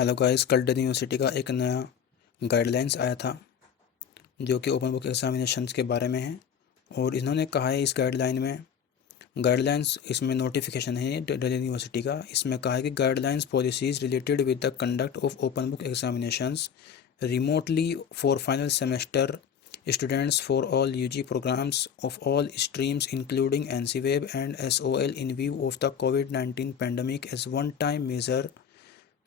Hello guys, कल Delhi university का एक नया गाइडलाइंस आया था जो कि ओपन बुक एग्जामिनेशंस के बारे में है। और इन्होंने कहा है इस गाइडलाइन में गाइडलाइंस इसमें नोटिफिकेशन है दिल्ली यूनिवर्सिटी का। इसमें कहा है कि guidelines policies related with the conduct of open book examinations remotely for final semester students for all UG programs of all streams including NCWeb and SOL in view of the COVID-19 pandemic as one-time measure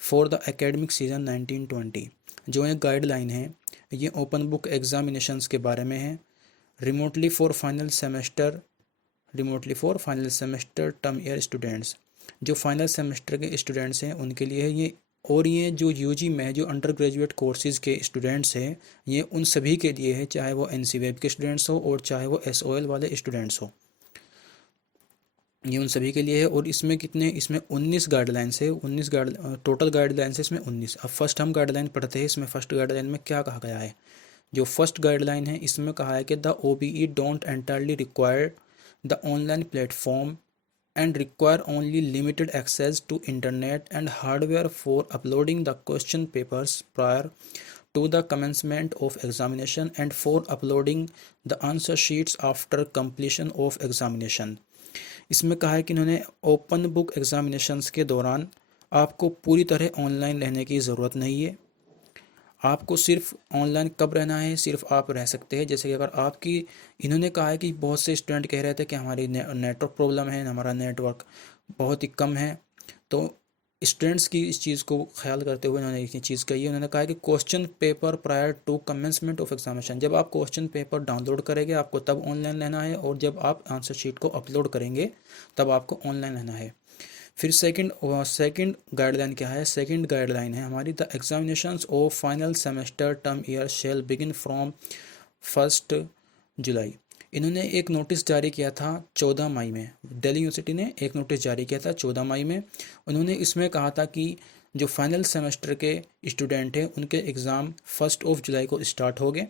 for the academic season 1920। जो एक guideline है ये open book examinations के बारे में है। Remotely for final semester term year students, जो final semester के स्टूडेंट्स हैं उनके लिए है ये। और ये जो यूजी में है, जो अंडर ग्रेजुएट कोर्सेज़ के स्टूडेंट्स हैं, ये उन सभी के लिए है, चाहे वो एनसीवेब के स्टूडेंट्स हो और चाहे वो एसओएल वाले स्टूडेंट्स हो, ये उन सभी के लिए है। और इसमें 19 गाइडलाइंस है, टोटल गाइडलाइंस है इसमें 19। अब फर्स्ट हम गाइडलाइन पढ़ते हैं। इसमें फर्स्ट गाइडलाइन में क्या कहा गया है। जो फर्स्ट गाइडलाइन है इसमें कहा है कि the OBE don't entirely require the online platform and require only limited access to internet and hardware for uploading the question papers prior to the commencement of examination and for uploading the answer sheets after completion of examination। इसमें कहा है कि इन्होंने open book examinations के दौरान आपको पूरी तरह ऑनलाइन रहने की ज़रूरत नहीं है। आपको सिर्फ ऑनलाइन कब रहना है, सिर्फ आप रह सकते हैं जैसे कि अगर आपकी, इन्होंने कहा है कि बहुत से स्टूडेंट कह रहे थे कि हमारी नेटवर्क प्रॉब्लम है, हमारा नेटवर्क बहुत ही कम है। तो स्टूडेंट्स की इस चीज़ को ख्याल करते हुए उन्होंने एक चीज़ कही है। उन्होंने कहा है कि question paper prior to commencement of examination, जब आप क्वेश्चन पेपर डाउनलोड करेंगे आपको तब ऑनलाइन रहना है, और जब आप आंसर शीट को अपलोड करेंगे तब आपको ऑनलाइन रहना है। फिर सेकंड गाइडलाइन क्या है। सेकंड गाइडलाइन है हमारी, the examinations of final semester term year shall begin from 1 July. इन्होंने एक नोटिस जारी किया था 14 मई में, दिल्ली यूनिवर्सिटी ने एक नोटिस जारी किया था 14 मई में। उन्होंने इसमें कहा था कि जो फाइनल सेमेस्टर के स्टूडेंट हैं उनके एग्ज़ाम 1 जुलाई को स्टार्ट हो गए,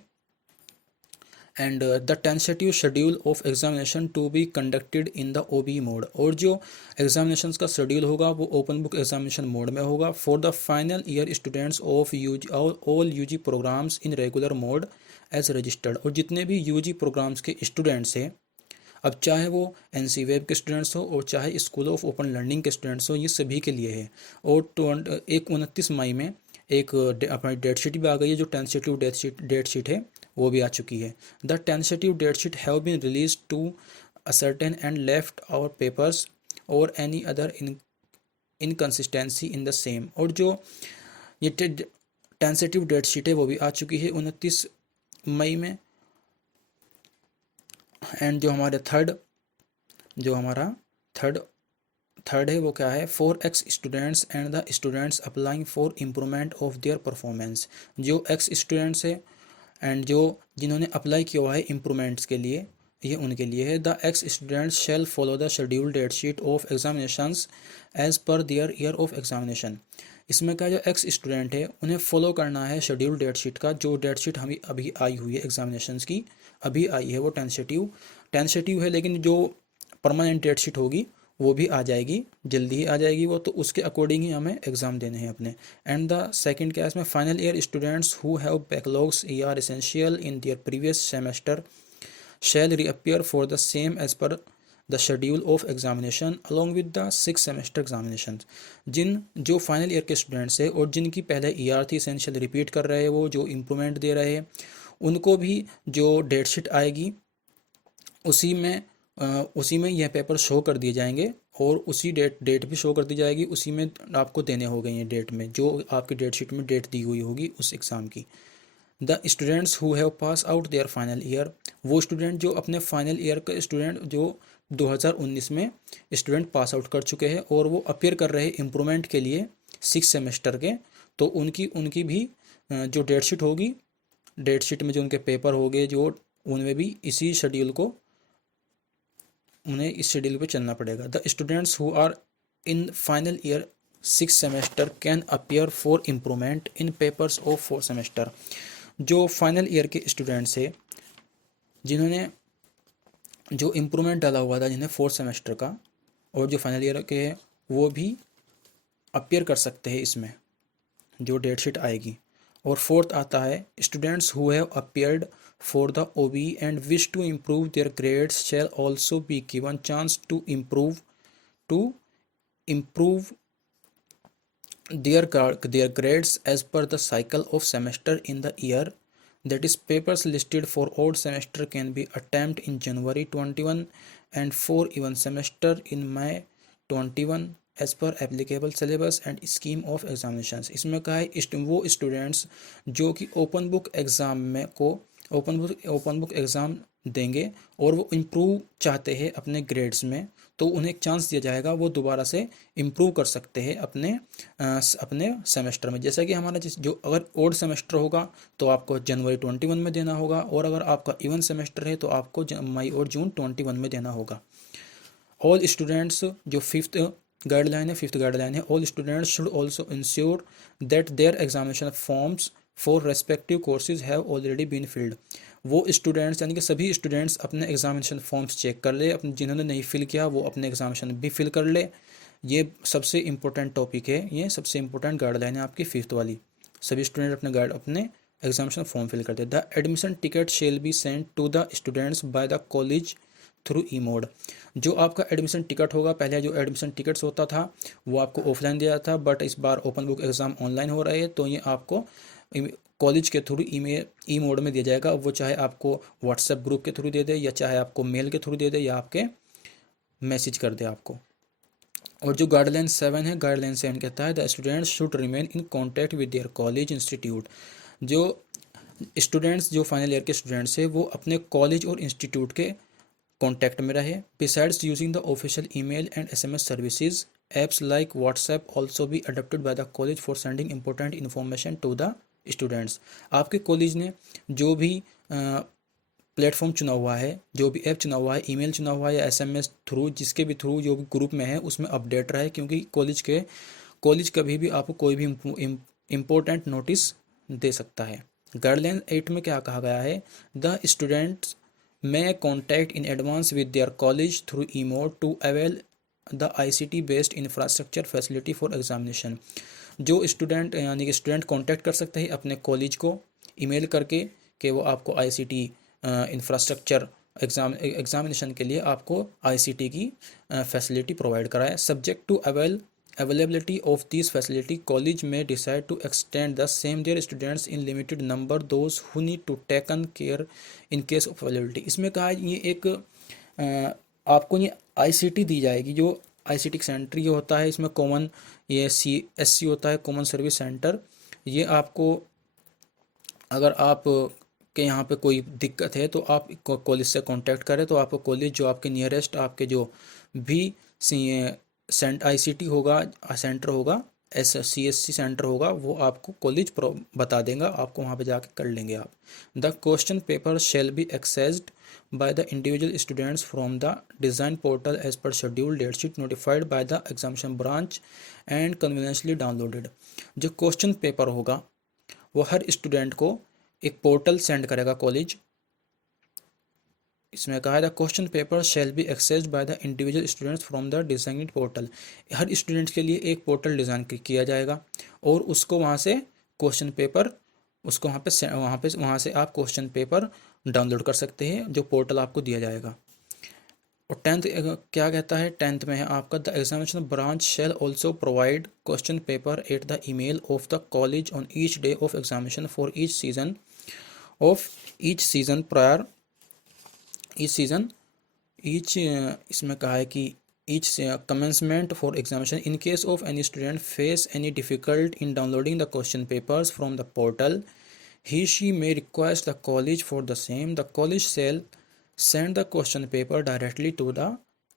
and the tentative schedule of examination to be conducted in the OB mode. और जो एग्जामिनेशंस का शेड्यूल होगा वो ओपन बुक एग्जामिनेशन मोड में होगा for the final year students of UG all UG programmes in regular mode as registered. और जितने भी यूजी प्रोग्राम्स के स्टूडेंट्स हैं, अब चाहे वो एनसीवेब के स्टूडेंट्स हो और चाहे स्कूल ऑफ ओपन लर्निंग के स्टूडेंट्स हो, ये सभी के लिए है। और 29 मई में एक अपनी डेट शीट भी आ गई है। जो टेंटेटिव डेट शीट है वो भी आ चुकी है। The tentative date sheet have been release to ascertain and left our papers or any other inconsistency in the same. और जो ये टेंटेटिव डेट शीट है वो भी आ चुकी है 29 मई में। एंड जो हमारा थर्ड है वो क्या है, for x students and the students applying for improvement of their performance. जो एक्स स्टूडेंट्स है एंड जो जिन्होंने अप्लाई किया हुआ है इम्प्रूवमेंट्स के लिए, ये उनके लिए है। The ex students shall follow the schedule date sheet of examinations as per their year of examination. इसमें क्या, जो एक्स स्टूडेंट है उन्हें फॉलो करना है शेड्यूल डेट शीट का। जो डेट शीट हमें अभी आई हुई है एग्जामिनेशंस की, अभी आई है, वो टेंटेटिव है, लेकिन जो परमानेंट डेट शीट होगी वो भी आ जाएगी, जल्दी ही आ जाएगी वो, तो उसके अकॉर्डिंग ही हमें एग्ज़ाम देने हैं अपने। एंड द सेकंड क्या है इसमें, final year students who have backlogs are essential in their previous semester shall reappear for the same as per the schedule of examination along with the 6 semester examination. जो final year के students है और जिनकी पहले ER थी essential repeat कर रहे हैं, वो जो इम्प्रूवमेंट दे रहे हैं, उनको भी जो डेट शीट आएगी उसी में यह पेपर शो कर दिए जाएंगे, और उसी डेट भी शो कर दी जाएगी, उसी में आपको देने होंगे ये डेट में, जो आपकी डेट शीट में डेट दी हुई होगी उस एग्ज़ाम की। The students who have pass out there final year, वो स्टूडेंट जो अपने फाइनल ईयर का स्टूडेंट जो 2019 में स्टूडेंट पास आउट कर चुके हैं और वो अपेयर कर रहे हैं इम्प्रूवमेंट के लिए 6 सेमेस्टर के, तो उनकी भी जो डेट शीट होगी, डेट शीट में जो उनके पेपर होंगे, जो उनमें भी उन्हें इस शेड्यूल पे चलना पड़ेगा। The students who are in final year 6 semester can appear for improvement in papers of 4 semester. जो फाइनल ईयर के स्टूडेंट्स है जिन्होंने जो इम्प्रूवमेंट डाला हुआ था, जिन्हें 4 सेमेस्टर का, और जो फाइनल ईयर के हैं वो भी अपियर कर सकते हैं इसमें। जो डेट शीट आएगी। और फोर्थ आता है students who have appeared for the OB and wish to improve their grades shall also be given chance to improve their grades as per the cycle of semester in the year. That is, papers listed for odd semester can be attempted in January 21 and for even semester in May 21 as per applicable syllabus and scheme of examinations. इसमें कहा है वो students जो कि open book exam देंगे और वो improve चाहते हैं अपने ग्रेड्स में, तो उन्हें एक चांस दिया जाएगा, वो दोबारा से इम्प्रूव कर सकते हैं अपने सेमेस्टर में। जैसा कि हमारा जो अगर ओड सेमेस्टर होगा तो आपको जनवरी 21 में देना होगा, और अगर आपका इवन सेमेस्टर है तो आपको मई और जून 21 में देना होगा। ऑल स्टूडेंट्स जो फिफ्थ गाइडलाइन है, all students should also ensure that their examination forms for respective courses have already been filled. वो स्टूडेंट्स यानी कि सभी स्टूडेंट्स अपने एग्जामिनेशन फॉर्म्स चेक कर ले, अपने जिन्होंने नहीं फिल किया वो अपने एग्जामिनेशन भी फिल कर ले। ये सबसे इंपॉर्टेंट टॉपिक है, ये सबसे इंपॉर्टेंट गाइडलाइन है आपकी फिफ्थ वाली। सभी स्टूडेंट अपने एग्जामिनेशन फॉर्म फिल करते। The admission ticket shall be send to the students by the college through e mode. जो आपका एडमिशन टिकट होगा, पहले जो एडमिशन टिकट्स होता था वो आपको ऑफलाइन दिया था, बट इस बार ओपन बुक एग्ज़ाम ऑनलाइन हो रहे हैं, तो ये आपको कॉलेज के थ्रू ई मोड में दिया जाएगा। वो चाहे आपको व्हाट्सएप ग्रुप के थ्रू दे दे, या चाहे आपको मेल के थ्रू दे दे, या आपके मैसेज कर दे आपको। और जो गाइडलाइन 7 है, गाइडलाइन 7 कहता है the students should remain in contact with their college institute. जो स्टूडेंट्स जो फाइनल ईयर के स्टूडेंट्स हैं वो अपने कॉलेज और इंस्टीट्यूट के कॉन्टैक्ट में रहे। Besides using the official email and SMS services, apps like WhatsApp also be adopted by the college for sending important information to the students. आपके कॉलेज ने जो भी प्लेटफॉर्म चुना हुआ है, जो भी ऐप चुना हुआ है, ईमेल चुना हुआ है या SMS थ्रू, जिसके भी थ्रू जो भी ग्रुप में है उसमें अपडेट रहे, क्योंकि कॉलेज कभी भी आपको कोई भी इम्पोर्टेंट नोटिस दे सकता है। गाइडलाइन 8 में क्या कहा गया है, the students may contact in advance with their college through email to avail the ICT based infrastructure facility for examination। जो स्टूडेंट यानी कि स्टूडेंट कांटेक्ट कर सकते हैं अपने कॉलेज को ईमेल करके कि वो आपको ICT इंफ्रास्ट्रक्चर एग्जामिनेशन के लिए आपको ICT की फैसिलिटी प्रोवाइड कराए। Subject to availability of these facility, college may decide to extend the same their students in limited number those who need to taken care in case of availability। इसमें कहा है ये एक आपको ये ICT दी जाएगी, जो ICT सेंटर ये होता है, इसमें कॉमन ये CSC होता है, कॉमन सर्विस सेंटर। ये आपको अगर आप के यहाँ पे कोई दिक्कत है तो आप कॉलेज से कांटेक्ट करें, तो आपको कॉलेज जो आपके नियरेस्ट आपके जो भी ICT होगा, सेंटर होगा, CSC सेंटर होगा, वो आपको कॉलेज बता देगा, आपको वहाँ पे जाके कर लेंगे आप। The question paper shall be accessed by the individual students from the design portal as per schedule date sheet notified by the examination branch and conveniently downloaded. जो क्वेश्चन पेपर होगा वो हर स्टूडेंट को एक पोर्टल सेंड करेगा college. इसमें कहा है the question paper shall be accessed by the individual students from the designing portal. Her student के लिए एक पोर्टल डिज़ाइन किया जाएगा और उसको वहाँ से क्वेश्चन पेपर उसको वहाँ से आप क्वेश्चन पेपर डाउनलोड कर सकते हैं, जो पोर्टल आपको दिया जाएगा। और 10th क्या कहता है, 10th में है आपका the examination branch shell also provide question paper at the email of the college on each day of examination for each season prior इसमें कहा है कि each commencement for examination in case of any student face any difficult in downloading the question papers from the portal, she may request the college for the same. The college shall send the question paper directly to the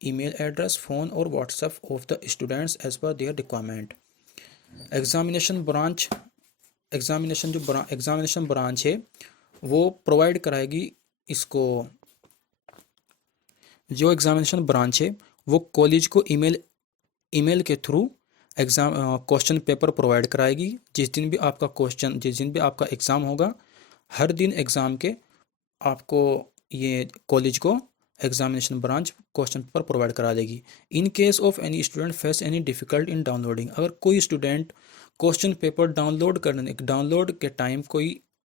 email address, phone or WhatsApp of the students as per their requirement. Examination branch है वो provide कराएगी इसको। जो examination branch है वो college को email के through question paper provide कराएगी। जिस दिन भी आपका एग्ज़ाम होगा, हर दिन एग्ज़ाम के आपको ये कॉलेज को examination branch question paper provide करा देगी। इन case of any student face any difficult in downloading, अगर कोई स्टूडेंट क्वेश्चन पेपर डाउनलोड के टाइम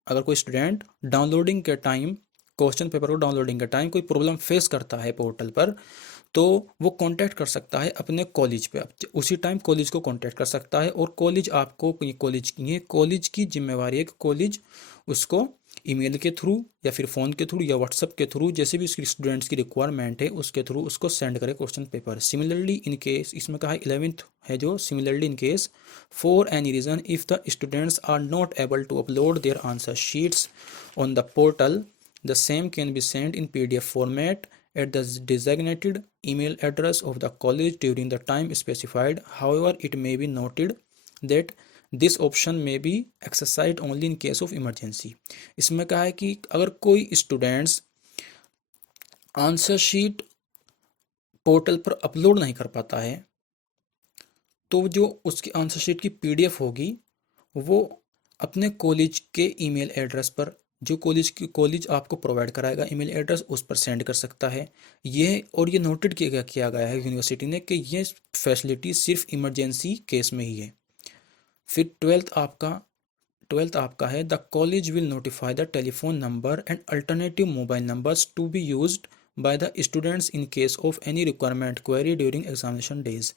अगर कोई स्टूडेंट डाउनलोडिंग के टाइम क्वेश्चन पेपर को डाउनलोडिंग के टाइम कोई प्रॉब्लम फेस करता है पोर्टल पर, तो वो कांटेक्ट कर सकता है अपने कॉलेज पे। उसी टाइम कॉलेज को कांटेक्ट कर सकता है, और कॉलेज आपको कॉलेज की जिम्मेवारी है कि कॉलेज उसको ईमेल के थ्रू या फिर फ़ोन के थ्रू या व्हाट्सएप के थ्रू, जैसे भी उसकी स्टूडेंट्स की रिक्वायरमेंट है उसके थ्रू उसको सेंड करे question paper. Similarly in case, इसमें कहा है 11th है जो, similarly in case for any reason if the students are not able to upload their answer sheets on the portal, the same can be send in PDF format at the designated email address of the college during the time specified. However, it may be noted that this option may be exercised only in case of emergency. इसमें कहा है कि अगर कोई students answer sheet portal पर upload नहीं कर पाता है, तो जो उसकी आंसर शीट की PDF होगी वो अपने कॉलेज के ईमेल एड्रेस पर, जो कॉलेज आपको प्रोवाइड कराएगा ईमेल एड्रेस, उस पर सेंड कर सकता है। ये नोटेड किया गया है यूनिवर्सिटी ने कि ये फैसिलिटी सिर्फ इमरजेंसी केस में ही है। फिर ट्वेल्थ आपका है the college will notify the telephone number and alternative mobile numbers to be used by the students in case of any requirement query during examination days.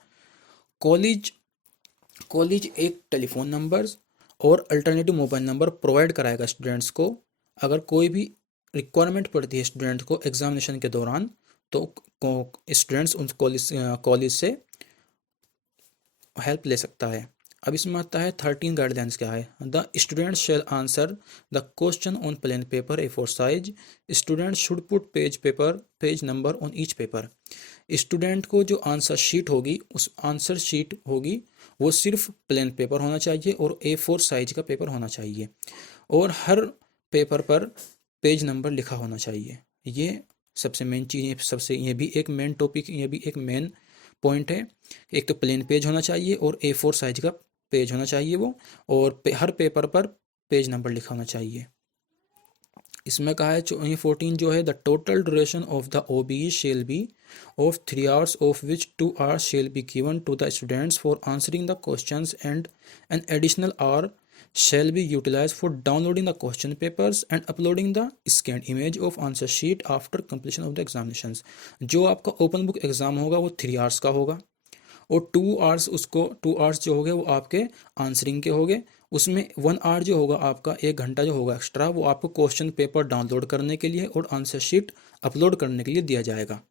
College एक telephone number और alternative mobile number provide कराएगा students को। अगर कोई भी requirement पड़ती है student को एग्जामिनेशन के दौरान, तो स्टूडेंट्स उन कॉलेज से हेल्प ले सकता है। अब इसमें आता है 13 गाइडलाइंस क्या है। The student shall answer the question on plain paper A4 size. Student should put page number on each paper. Student को जो आंसर शीट होगी, उस आंसर शीट होगी वो सिर्फ प्लेन पेपर होना चाहिए और A4 साइज का पेपर होना चाहिए, और हर पेपर पर पेज नंबर लिखा होना चाहिए। ये सबसे मेन चीज़ है, ये भी एक मेन टॉपिक, ये भी एक मेन पॉइंट है। एक तो प्लेन पेज होना चाहिए और A4 साइज का पेज होना चाहिए वो, और हर पेपर पर पेज नंबर लिखा होना चाहिए। इसमें कहा है 14 जो है the total duration of the OBE shall be of 3 hours of which 2 hours shall be given to the students for answering the questions and an additional hour shall be utilized for downloading the question papers and uploading the scanned image of answer sheet after completion of the examinations। जो आपका open book exam होगा वो 3 hours का होगा, और 2 hours जो हो गए वो आपके आंसरिंग के हो गए। उसमें 1 hour जो होगा आपका, 1 घंटा जो होगा एक्स्ट्रा, वो आपको क्वेश्चन पेपर डाउनलोड करने के लिए और आंसर शीट अपलोड करने के लिए दिया जाएगा।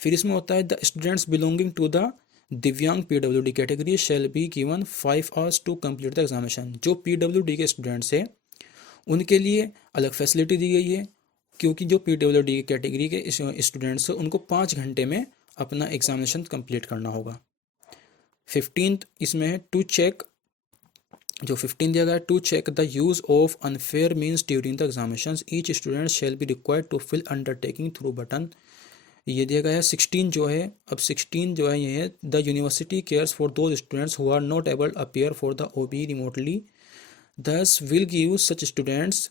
फिर इसमें होता है the students belonging to the दिव्यांग PWD category shall be given 5 hours to complete the examination. जो PWD के स्टूडेंट्स हैं उनके लिए अलग फैसिलिटी दी गई है, क्योंकि जो PWD कैटेगरी के स्टूडेंट्स हैं उनको 5 घंटे में अपना एग्जामिनेशन कंप्लीट करना होगा। 15th इसमें है टू चेक, जो 15 दिया गया है, to check the use of unfair means during the examination each student shall be required to fill undertaking through button. ये दिया गया है 16 जो है, अब 16 जो है ये है the university cares for those students who are not able appear for the OBE remotely, this will give such students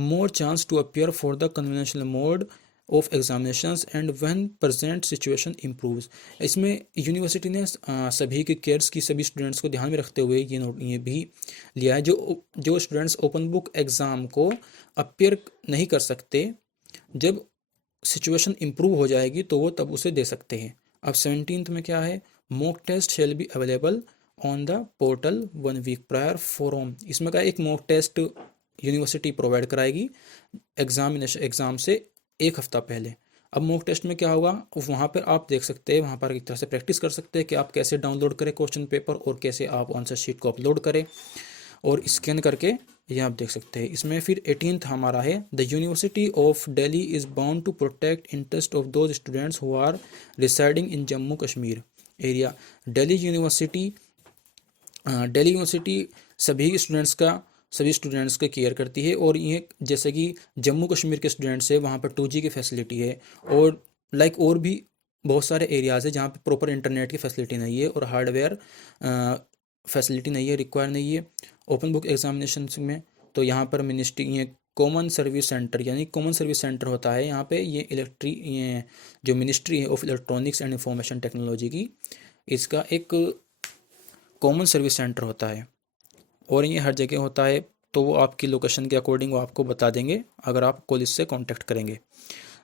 more chance to appear for the conventional mode of examinations and when present situation improves. इसमें university ने सभी के cares की सभी students को ध्यान में रखते हुए ये भी लिया है, जो स्टूडेंट्स ओपन बुक एग्ज़ाम को अपियर नहीं कर सकते, जब सिचुएशन इम्प्रूव हो जाएगी तो वो तब उसे दे सकते हैं। अब 17th में क्या है, mock test shall be available on the portal 1 week prior for. इसमें क्या, एक मॉक टेस्ट यूनिवर्सिटी प्रोवाइड कराएगी एग्ज़ाम से 1 हफ्ता पहले। अब मॉक टेस्ट में क्या होगा, वहाँ पर आप देख सकते हैं, वहाँ पर एक तरह से प्रैक्टिस कर सकते हैं कि आप कैसे डाउनलोड करें क्वेश्चन पेपर और कैसे आप आंसर शीट को अपलोड करें और स्कैन करके ये आप देख सकते हैं। इसमें फिर 18th हमारा है the university of Delhi is bound to protect interest of those students who are residing in Jammu Kashmir area. Delhi university सभी स्टूडेंट्स का केयर करती है, और ये जैसे कि जम्मू कश्मीर के स्टूडेंट्स है वहाँ पर 2G की फैसिलिटी है, और और भी बहुत सारे एरियाज़ है जहाँ पे प्रॉपर इंटरनेट की फैसिलिटी नहीं है और हार्डवेयर फैसिलिटी नहीं है, रिक्वायर नहीं है ओपन बुक एग्जामिनेशन में। तो यहाँ पर ये कॉमन सर्विस सेंटर, यानी कॉमन सर्विस सेंटर होता है यहाँ पे, ये जो मिनिस्ट्री है of electronics and information technology की, इसका एक कॉमन सर्विस सेंटर होता है। और ये हर जगह होता है, तो वो आपकी लोकेशन के अकॉर्डिंग वो आपको बता देंगे अगर आप कॉलेज से कांटेक्ट करेंगे।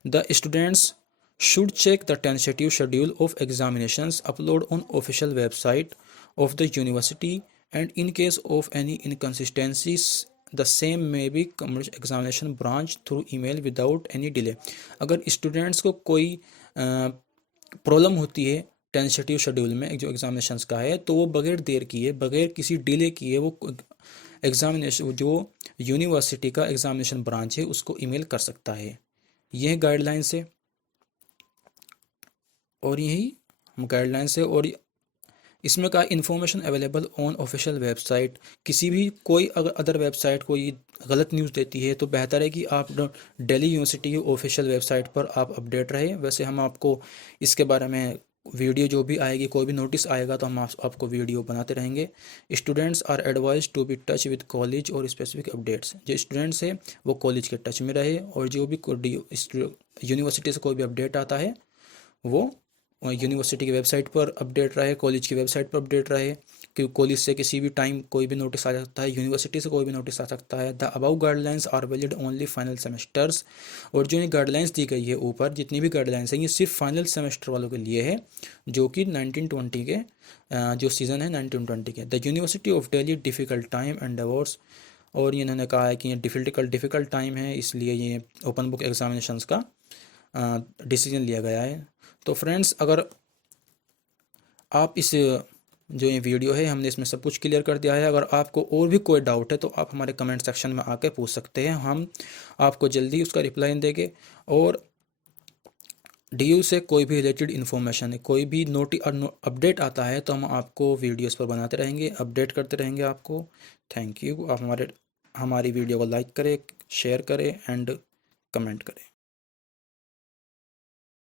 The students should check the tentative schedule of examinations upload on official website of the university, and in case of any inconsistencies the same may be communicated examination branch through email without any delay। अगर students को कोई problem होती है tentative schedule में जो examinations का है, तो वो बगैर देर किए, बगैर किसी डिले किए वो एग्जामिनेशन जो यूनिवर्सिटी का एग्जामिनेशन ब्रांच है उसको ईमेल कर सकता है। यह गाइडलाइंस है और यही गाइडलाइंस है। और इसमें का information available on official website. किसी भी कोई अगर अदर वेबसाइट कोई गलत न्यूज़ देती है तो बेहतर है कि आप दिल्ली यूनिवर्सिटी की ऑफिशियल वेबसाइट पर आप अपडेट रहे। वैसे हम आपको इसके बारे में वीडियो जो भी आएगी, कोई भी नोटिस आएगा तो हम आपको वीडियो बनाते रहेंगे। Students are advise to be touch with college और स्पेसिफिक अपडेट्स। जो स्टूडेंट्स है वो कॉलेज के टच में रहे, और जो भी यूनिवर्सिटी से कोई भी अपडेट आता है वो यूनिवर्सिटी की वेबसाइट पर अपडेट रहे, कॉलेज की वेबसाइट पर अपडेट रहे, क्योंकि कॉलेज से किसी भी टाइम कोई भी नोटिस आ सकता है, यूनिवर्सिटी से कोई भी नोटिस आ सकता है। The above guidelines are valid only final semesters. और जो ये गाइडलाइंस दी गई है ऊपर, जितनी भी गाइडलाइंस हैं ये सिर्फ फाइनल सेमेस्टर वालों के लिए है, जो कि 1920 के जो सीज़न है 1920 के। The university of Delhi difficult time and divorce. और ये इन्होंने कहा है कि ये डिफ़िकल्ट टाइम है, इसलिए ये ओपन बुक एग्जामिनेशंस का डिसीजन लिया गया है। तो फ्रेंड्स, अगर आप इस जो ये वीडियो है हमने इसमें सब कुछ क्लियर कर दिया है। अगर आपको और भी कोई डाउट है तो आप हमारे कमेंट सेक्शन में आकर पूछ सकते हैं, हम आपको जल्दी उसका रिप्लाई देंगे। और डीयू से कोई भी रिलेटेड इन्फॉर्मेशन है, कोई भी अपडेट आता है तो हम आपको वीडियोस पर बनाते रहेंगे, अपडेट करते रहेंगे आपको। Thank you. आप हमारी वीडियो को लाइक करें, शेयर करें एंड कमेंट करें।